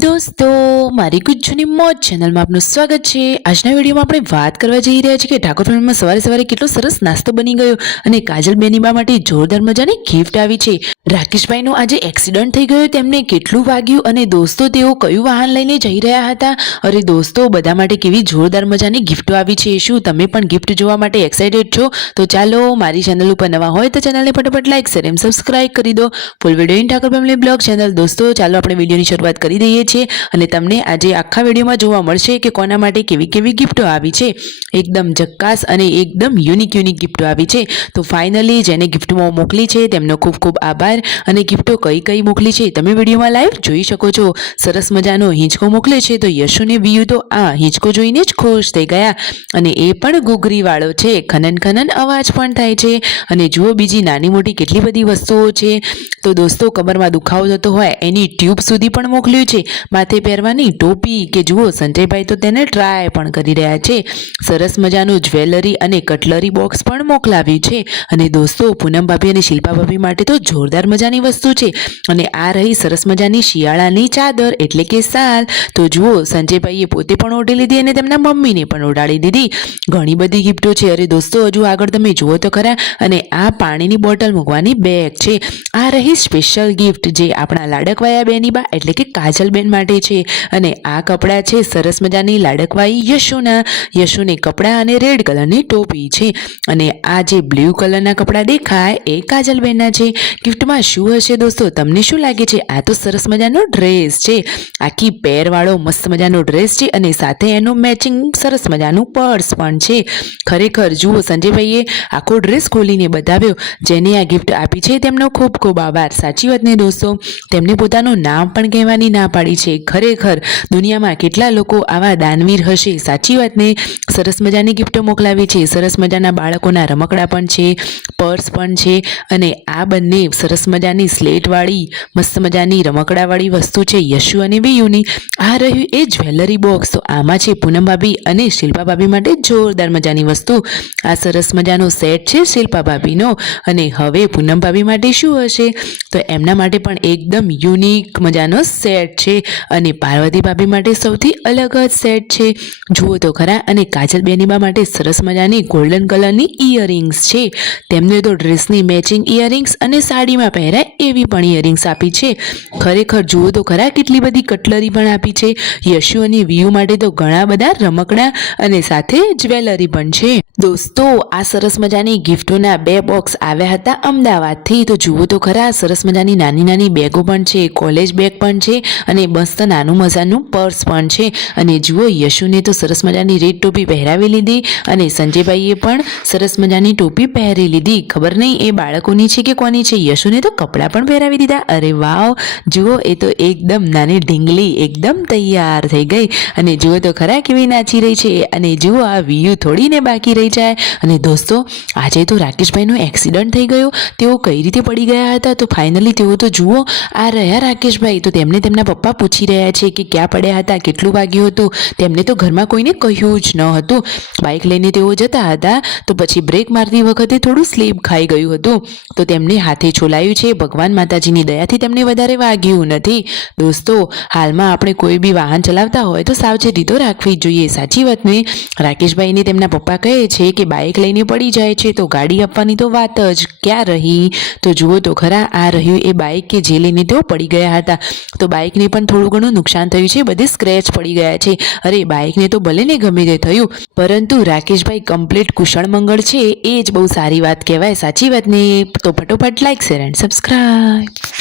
દોસ્તો, મારી ગુજ્જુની મોજ ચેનલમાં આપનું સ્વાગત છે। આજના વિડીયોમાં આપણે વાત કરવા જઈ રહ્યા છીએ કે ઠાકોર ફેમિલીમાં સવારે સવારે કેટલો સરસ નાસ્તો બની ગયો અને કાજલ બેનીબા માટે જોરદાર મજાની ગિફ્ટ આવી છે। રાકેશભાઈનો આજે એક્સિડન્ટ થઈ ગયો, તેમને કેટલું વાગ્યું અને દોસ્તો તેઓ કયું વાહન લઈને જઈ રહ્યા હતા? અરે દોસ્તો, બધા માટે કેવી જોરદાર મજાની ગિફ્ટો આવી છે। શું તમે પણ ગિફ્ટ જોવા માટે એક્સાઇટેડ છો? તો ચાલો, મારી ચેનલ ઉપર નવા હોય તો ચેનલને ફટાફટ લાઈક શેર અને સબસ્ક્રાઇબ કરી દો। Full video in Thakor family blog channel. દોસ્તો ચાલો આપણે વિડીયોની શરૂઆત કરી દઈએ છીએ અને તમને આજે આખા વિડીયોમાં જોવા મળશે કે કોના માટે કેવી કેવી ગિફ્ટો આવી છે। એકદમ જક્કાસ અને એકદમ યુનિક ગિફ્ટો આવી છે। તો ફાઇનલી જેને ગિફ્ટમાં મોકલી છે તેમનો ખૂબ ખૂબ આભાર અને ગિફ્ટો કઈ કઈ મોકલી છે તમે વિડીયોમાં લાઈવ જોઈ શકો છો। સરસ મજાનો હિંચકો મોકલે છે તો યશુને વિયુ તો આ હિંચકો જોઈને જ ખુશ થઈ ગયા અને એ પણ ગુગરી વાળો છે, ખનન ખનન અવાજ પણ થાય છે। અને જુઓ બીજી નાની મોટી કેટલી બધી વસ્તુઓ છે। તો દોસ્તો, કમરમાં દુખાવો થતો હોય એની ટ્યુબ સુધી પણ મોકલ્યું છે, માથે પહેરવાની ટોપી કે જુઓ સંજયભાઈ તો તેને ટ્રાય પણ કરી રહ્યા છે। સરસ મજાનું જ્વેલરી અને કટલરી બોક્સ પણ મોકલાવ્યું છે। અને દોસ્તો, પૂનમ ભાભી અને શિલ્પા ભાભી માટે તો જોરદાર મજાની વસ્તુ છે। અને આ રહી સરસ મજાની શિયાળાની ચાદર એટલે કે શાલ। તો જુઓ સંજયભાઈએ પોતે પણ ઓઢી લીધી અને તેમના મમ્મીને પણ ઓઢાડી દીધી। ઘણી બધી ગિફ્ટો છે। અરે દોસ્તો, હજુ આગળ તમે જુઓ તો ખરા। અને આ પાણીની બોટલ મૂકવાની બેગ છે। આ રહી સ્પેશિયલ ગિફ્ટ જે આપણા લાડકવાયા બેનીબા એટલે કે કાજલબેન માટે છે। અને આ કપડાં છે સરસ મજાની લાડકવાઈ યશુને કપડાં અને રેડ કલરની ટોપી છે। અને આ જે બ્લુ કલરના કપડાં દેખાય એ કાજલબેનના છે। ગિફ્ટમાં શું હશે દોસ્તો, તમને શું લાગે છે? આ તો સરસ મજાનો ડ્રેસ છે, આખી પેરવાળો મસ્ત મજાનો ડ્રેસ છે અને સાથે એનું મેચિંગ સરસ મજાનું પર્સ પણ છે। ખરેખર જુઓ, સંજયભાઈએ આખો ડ્રેસ ખોલીને બતાવ્યો। જેને આ ગિફ્ટ આપી છે તેમનો ખૂબ ખૂબ આભાર। સાચી વાત ને દોસ્તો, તેમને પોતાનું નામ પણ કહેવાની ના પાડી છે। ખરેખર દુનિયામાં કેટલા લોકો આવા દાનવીર હશે? સાચી વાત ને। સરસ મજાની ગિફ્ટો મોકલાવી છે, સરસ મજાના બાળકોના રમકડા પણ છે, પર્સ પણ છે અને આ બંને સરસ મજાની સ્લેટવાળી મસ્ત મજાની રમકડાવાળી વસ્તુ છે યશુ અને વિયુની। આ રહ્યું એ જ્વેલરી બોક્સ। તો આમાં છે પૂનમ ભાભી અને શિલ્પા ભાભી માટે જોરદાર મજાની વસ્તુ। આ સરસ મજાનો સેટ છે શિલ્પા ભાભીનો અને હવે પૂનમ ભાભી માટે શું હશે? તો એમના માટે પણ એકદમ યુનિક મજાનો સેટ છે અને પાર્વતી ભાભી માટે સૌથી અલગ જ સેટ છે, જુઓ તો ખરા। અને કાજલ બેનીબા માટે સરસ મજાની ગોલ્ડન કલરની ઇયરિંગ્સ છે, તેમને તો ડ્રેસની મેચિંગ ઇયરિંગ્સ અને સાડીમાં પહેરાય એવી પણ ઇયરિંગ્સ આપી છે। ખરેખર જુઓ તો ખરા, કેટલી બધી કટલરી પણ આપી છે। યશુ અને વિયુ માટે તો ઘણા બધા રમકડા અને સાથે જ્વેલરી પણ છે। દોસ્તો, આ સરસ મજાની ગિફ્ટોના 2 બોક્સ આવ્યા હતા અમદાવાદથી। તો જુઓ તો ખરા, સરસ મજાની નાની નાની બેગો પણ છે, કોલેજ બેગ પણ છે અને મસ્ત નાનું મજાનું પર્સ પણ છે। અને જુઓ, યશુને તો સરસ મજાની રેડ ટોપી પહેરાવી લીધી અને સંજયભાઈએ પણ સરસ મજાની ટોપી પહેરી લીધી। ખબર નહીં એ બાળકોની છે કે કોની છે। યશુને તો કપડાં પણ પહેરાવી દીધા। અરે વાવ, જુઓ એ તો એકદમ નાની ઢીંગલી એકદમ તૈયાર થઈ ગઈ અને જુઓ તો ખરા કેવી નાચી રહી છે। અને જુઓ આ વિયુ થોડીને બાકી રહી જાય। અને દોસ્તો, આજે તો રાકેશભાઈનો એક્સિડન્ટ થઈ ગયો, તેઓ કઈ રીતે પડી ગયા હતા? તો ફાઇનલી તેઓ તો જુઓ આ રહ્યા રાકેશભાઈ, તો તેમને તેમના પપ્પા પૂછી રહ્યા છે કે ક્યાં પડ્યા હતા, કેટલું વાગ્યું હતું? તેમને તો ઘરમાં કોઈને કહ્યું જ ન હતું। બાઇક લઈને તેઓ જતા હતા તો પછી બ્રેક મારતી વખતે થોડું સ્લીપ ખાઈ ગયું હતું તો તેમને હાથે છોલાયું છે। ભગવાન માતાજીની દયાથી તેમને વધારે વાગ્યું નથી। દોસ્તો, હાલમાં આપણે કોઈ બી વાહન ચલાવતા હોય તો સાવચેતી તો રાખવી જ જોઈએ, સાચી વાત ને। રાકેશભાઈને તેમના પપ્પા કહે છે કે બાઇક લઈને પડી જાય છે તો ગાડી આપવાની તો વાત જ ક્યાં રહી? તો જુઓ તો ખરા, આ રહ્યું એ બાઇક કે જે લઈને તેઓ પડી ગયા હતા। તો બાઇકને પણ થોડું ઘણું નુકસાન થયું છે, બધે સ્ક્રેચ પડી ગયા છે। અરે બાઇકને તો ભલે ને ગમે તે થયું, પરંતુ રાકેશભાઈ કમ્પ્લીટ કુશળ મંગળ છે એ જ બહુ સારી વાત કહેવાય, સાચી વાત ને। તો ફટોફટ લાઈક શેર એન્ડ સબસ્ક્રાઇબ।